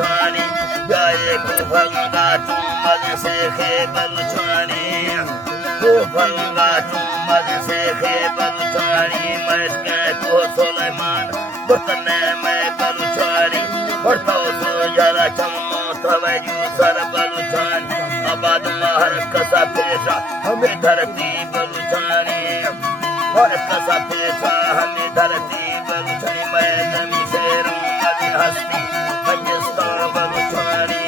बलुचानी गाये को भंगा तुम मद से खे बलुचानी को भंगा तुम मद से खे बलुचानी मत के को सुलेमान बतने में बलुचानी बढ़ता सो जरा चमो तवजू सर बलुचान आबाद महर कसा पेशा हमें धरती बलुचानी हर कसा पेशा हमें धरती बलुचानी मैं नमी शेरों मदी हस्ती गंजस्तान बलुचानी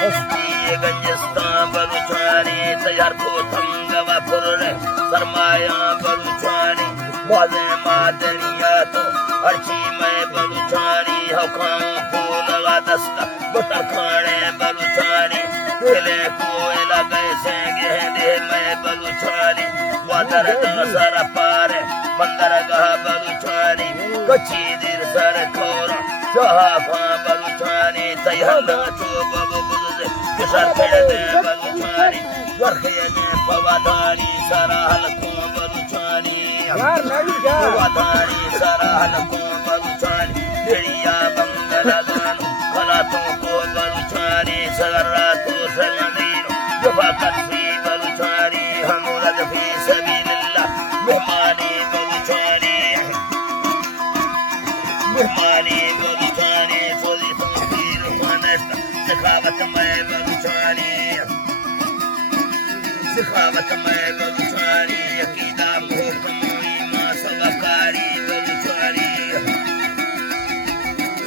हस्ती गंजस्तान बलुचानी तैयार को थंगवा पुरने सरमाया बलुचानी बाजे मादरिया तो अर्ची में बलुचानी हकाम फूल वा दस्ता बटर खाने बलुचानी दिले कोयला कैसे गहने में बलुचानी वादर सर पारे मंदर गह बलुचानी कच्ची दिल सर खोरा शहाफा बलुचानी तैयार चो बबु बुलदे किसर खेड़े बलुचानी वर्खे ने पवाधानी सराहल को बलुचानी पवाधानी सराहल को बलुचानी बेड़िया बंगला गानो खलातों को बलुचानी सगरातो सनदीनो जफा कत्फी बलुचानी हमरा जफी सबीलिल्लाह मेहमानी बलुचानी सोली तंफीर खानस्ता सखावत में बलुचानी सखावत में बलुचानी अकीदा मोकमोई मां सवाकारी बलुचानी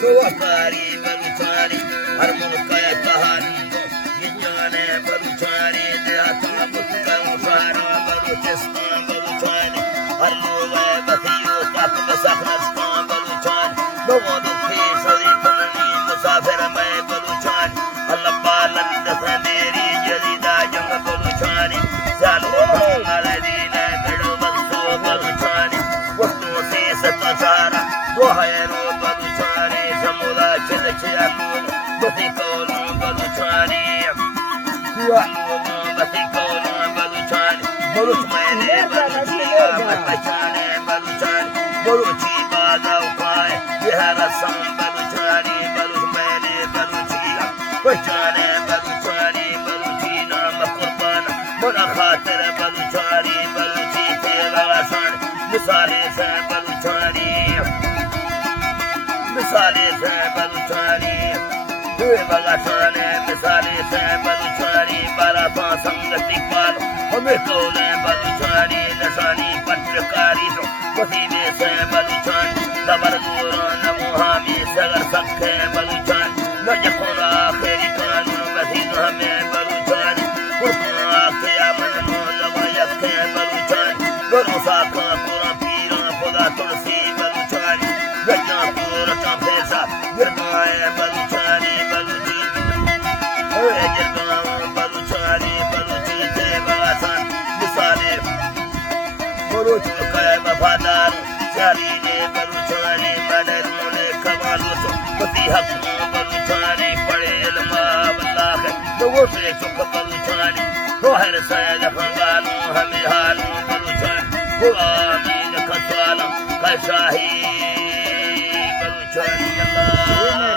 सवाकारी बलुचानी हर मुल्क कहानी को ये जाने बलुचानी देहाता मुल्का सारा बलुचिस्तान बलुचानी हर लोग बसियो तक बसखनस्तान बलुचानी लोगों दुखी सदी तुमनी मुसाफिर में बलुचानी अल्लाह बालंद फंदेरी जदीदा जंग बलुचानी चालो हमारे दीन बेड़ो बंसो बलुचानी वस्तु से सतारा दो हैरो बलुचानी समुदा चिदचियानो बसी कोलो बलुचानी बसी कोलो बलुचानी बलुच मैंने बलुचिया बलुचानी बलुचानी बलुची बाजा उपाय यह रसम बलुचानी बलुच मैंने बलुचिया बचाने बलुचानी बलुची नाम कुर्बान बना खातिर बलुचानी बलुची तेरा आसान मिसाले से बलुचानी मिसाले से बलुचानी बगासाने मिसाले से बलुचानी बारा पा संगति पालो हमें कौले बलुचानी नशानी पत्रकारी तो वसीले से बलुचानी दबर गोरा नमुहामी सगर सखे बलुचानी न जकोरा आखिरी कानून वसील हमें बलुचानी कुर्बान किया मन मोलवा यखे बलुचानी भरोसा का पूरा पीरा खुदा तुलसी बलुचानी गन्ना पूरा का पैसा गिरवाए बलुचानी बलुची बलुचानी बलुची से बासान मिसाले बलुच कहे वफादार चारी ने बलुचानी मदरों ने कमालो तो पति हक बलुचानी पड़े इल्मा वल्लाह है लोगों से चुक बलुचानी रोहर सैद फंगालो हमें हालो बलुचानी आमीन कसाला कशाही बलुचानी अल्लाह